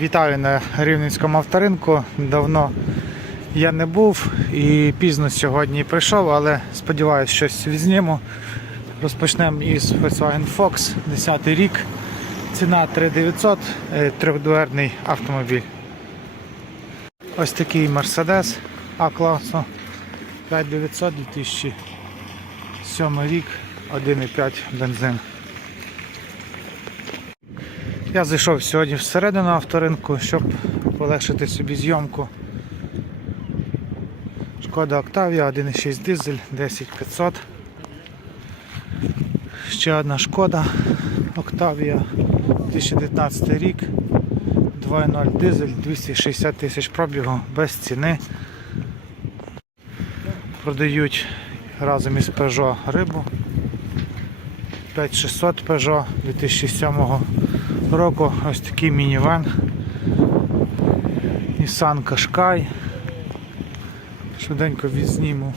Вітаю на Рівненському авторинку. Давно я не був і пізно сьогодні прийшов, але сподіваюся, щось відзніму. Розпочнемо із Volkswagen Fox, 10 рік. Ціна 3900, е, трьохдверний автомобіль. Ось такий Mercedes А класу 5900 2007 рік, 1,5 бензин. Я зайшов сьогодні всередину авторинку, щоб полегшити собі зйомку. Шкода Octavia 1.6 дизель 10500. Ще одна шкода Octavia 2019 рік. 2.0 дизель 260 тисяч пробігу без ціни. Продають разом із Peugeot рибу. 5600 Peugeot 2007 року. Ось такий мінівен. Nissan Qashqai. Швиденько відзніму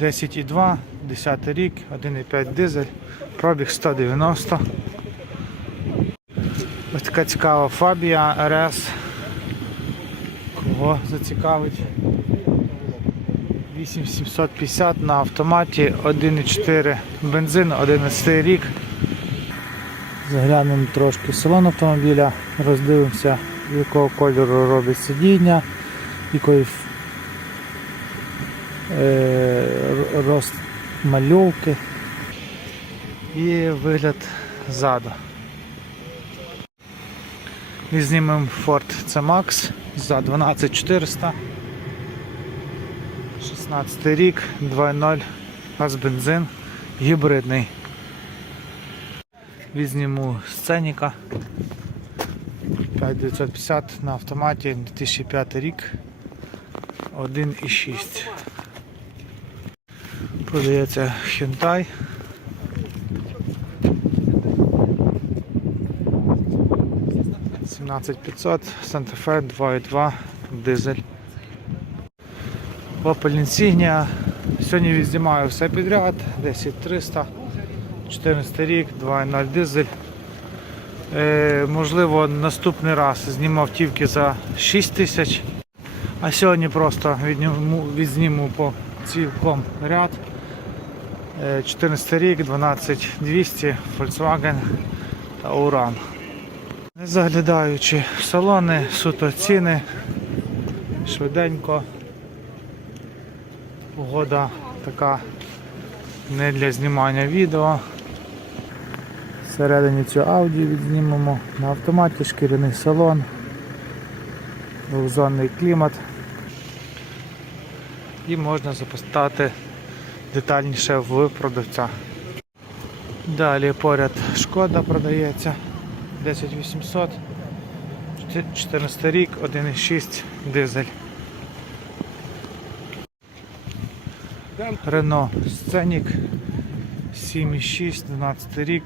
10,2, 10 рік, 1,5 дизель, пробіг 190. Ось така цікава Фабія RS. Кого зацікавить? 8750 на автоматі, 1,4 бензин, 11 рік. Заглянемо трошки в салон автомобіля, роздивимося, якого кольору робить сидіння, якої е, розмальовки і вигляд ззаду. Візьмемо Ford C-Max за 12400. 16 рік, 2.0, газ бензин, гібридний. Візьмемо сценіка 5950 на автоматі 2005 рік 1,6. Продається Hyundai. Сімнадцять 500, Santa Fe 2.2, дизель. Opel Insignia. Сьогодні відзнімаю все підряд, 10300, 14 рік, 2.0 дизель. Е, можливо, наступний раз знімав тільки за 6 тисяч. А сьогодні просто відніму, відзніму по цілком ряд. Е, 14 рік, 12200, Volkswagen та Уран. Не заглядаючи салони, суто ціни, швиденько. Погода така не для знімання відео. Всередині цю Audi відзнімемо на автоматі, шкіряний салон, двохзонний клімат. І можна запостати детальніше в продавця. Далі поряд шкода продається 10800, 14 рік, 1,6 дизель. Рено Сценік 7,6, 12 рік,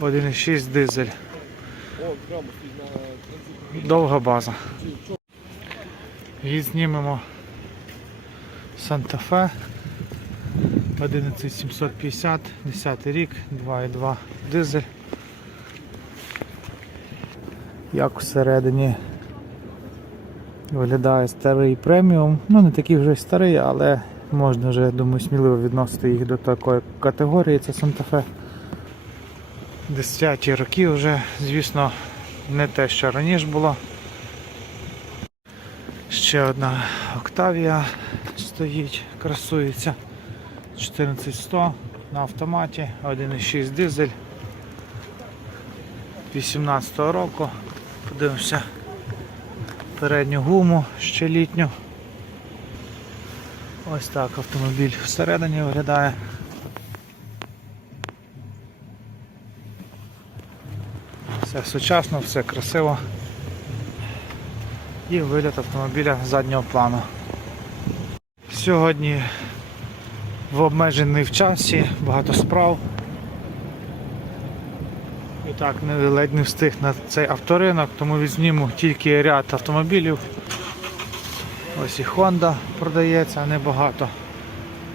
1,6 дизель. Довга база. Її знімемо Санта-Фе 11750, 10 рік, 2,2 дизель. Як всередині виглядає старий преміум, ну не такий вже й старий, але можна вже, думаю, сміливо відносити їх до такої категорії, це Санта-Фе. 10-ті роки вже, звісно, не те, що раніше було. Ще одна Октавія стоїть, красується. 14100 на автоматі, 1,6 дизель 18 року. Подивимося передню гуму ще літню. Ось так автомобіль всередині виглядає. Все сучасно, все красиво. І вигляд автомобіля заднього плану. Сьогодні в обмежений в часі, багато справ. І так, ледь не встиг на цей авторинок, тому візьмімо тільки ряд автомобілів. Ось і Honda продається, небагато.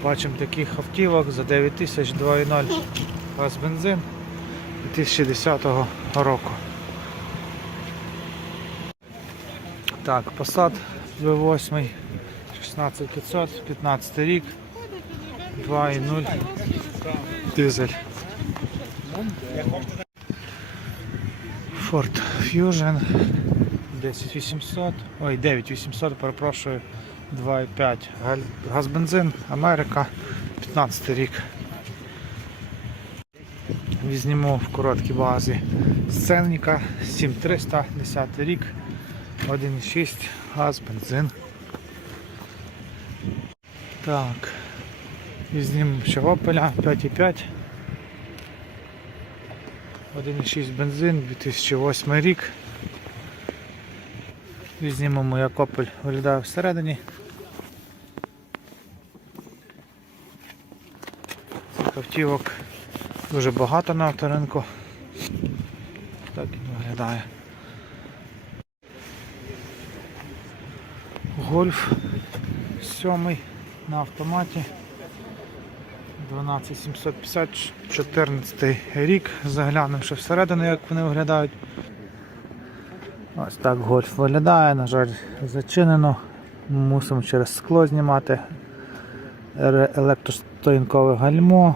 Бачимо таких автівок за 9 тисяч 2.0 газ бензин 2010 року. Так, посад v 8 16500, 15 рік, 2,0 дизель. Ford Fusion 10800, ой, 9800, перепрошую, 2,5 газ бензин, Америка, 15 рік. Візьмемо в короткій базі сценника 7300, 10 рік, 1.6 газ, бензин. Так, візьмемо ще Opel 5.5. 1.6 бензин, 2008 рік. Візьмемо, як Opel виглядає всередині. Цих автівок дуже багато на авторинку. Так він виглядає. Гольф 7 на автоматі. 12750, 14 рік. Заглянувши всередину, як вони виглядають. Ось так гольф виглядає, на жаль, зачинено. Мусимо через скло знімати. Електростоянкове гальмо,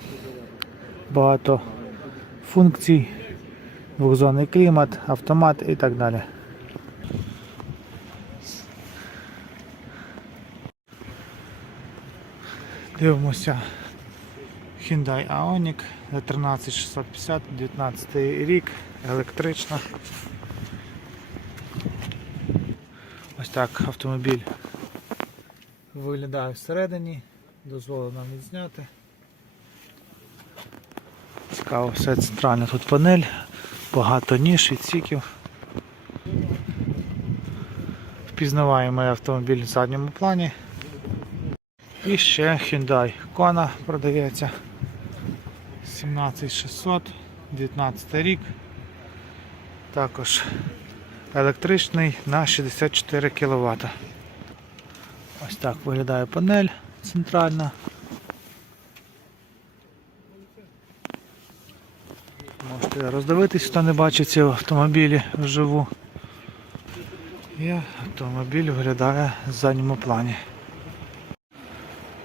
багато функцій, двохзонний клімат, автомат і так далі. Дивимося Hyundai Ioniq 13650, 19 рік, електрична. Ось так автомобіль виглядає всередині, дозволено нам відзняти. Цікаво, все центральна тут панель, багато ніж, відсіків. Впізнаваємо автомобіль в задньому плані. І ще Hyundai Kona продається 17600, 19 рік. Також електричний на 64 кВт. Ось так виглядає панель центральна. Роздивитись, хто не бачив ці автомобілі вживу. І автомобіль виглядає в задньому плані.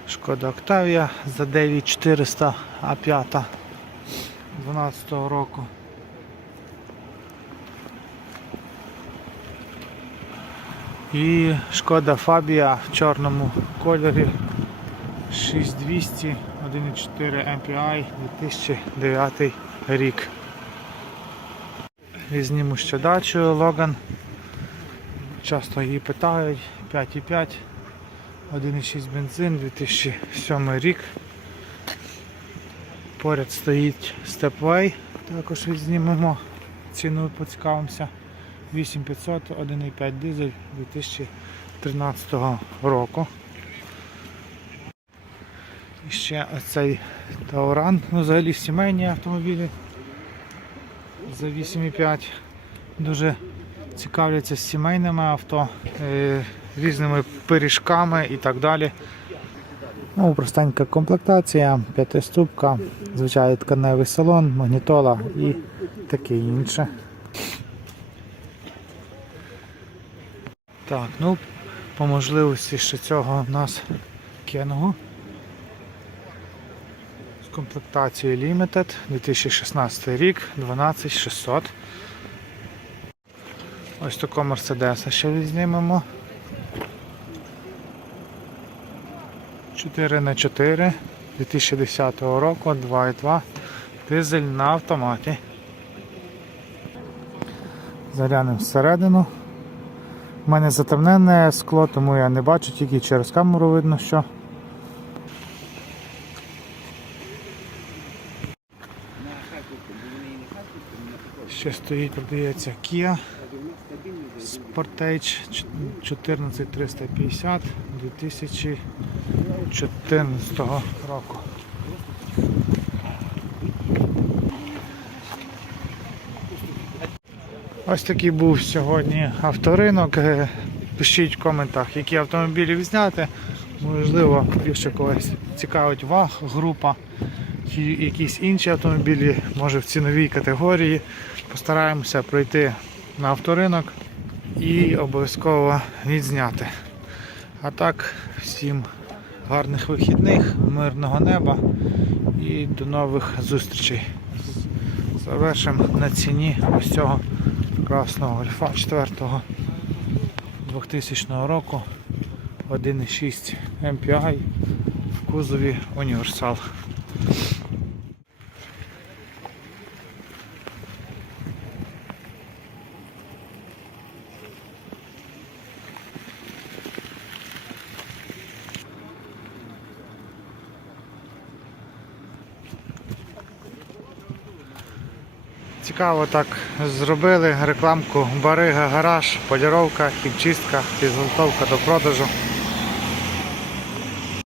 Шкода Октавія за 9400 А5 12 року. І шкода Фабія в чорному кольорі 6200 1.4 MPI 2009 рік. Візьмемо ще дачу Логан. Часто її питають 5,5 1,6 бензин, 2007 рік. Поряд стоїть Stepway, також відзнімемо, ціну поцікавимося. 8500, 1,5 дизель 2013 року. І ще оцей Тауран, ну взагалі сімейні автомобілі за 8,5. Дуже цікавляться сімейними авто, е, різними пиріжками і так далі. Ну, простенька комплектація, п'ятиступка, звичайний тканевий салон, магнітола і таке інше. Так, ну по можливості ще цього у нас Кенгу з комплектацією Limited 2016 рік 12600. Ось такого Мерседеса ще візьмемо. 4 на 4 2010 року 2.2 дизель на автоматі. Заглянемо всередину. У мене затемнене скло, тому я не бачу, тільки через камеру видно, що. Ще стоїть, продається Kia Sportage 14350 2014 року. Ось такий був сьогодні авторинок. Е, Пишіть в коментах, які автомобілі взяти. Можливо, більше когось цікавить ваг, група, якісь інші автомобілі, може в ціновій категорії. Постараємося пройти на авторинок і обов'язково відзняти. А так, всім гарних вихідних, мирного неба і до нових зустрічей. Завершимо на ціні ось цього прекрасного гольфа 4 2000 року 1.6 MPI в кузові універсал. Цікаво так зробили рекламку Барига Гараж, поліровка, хімчистка, підготовка до продажу.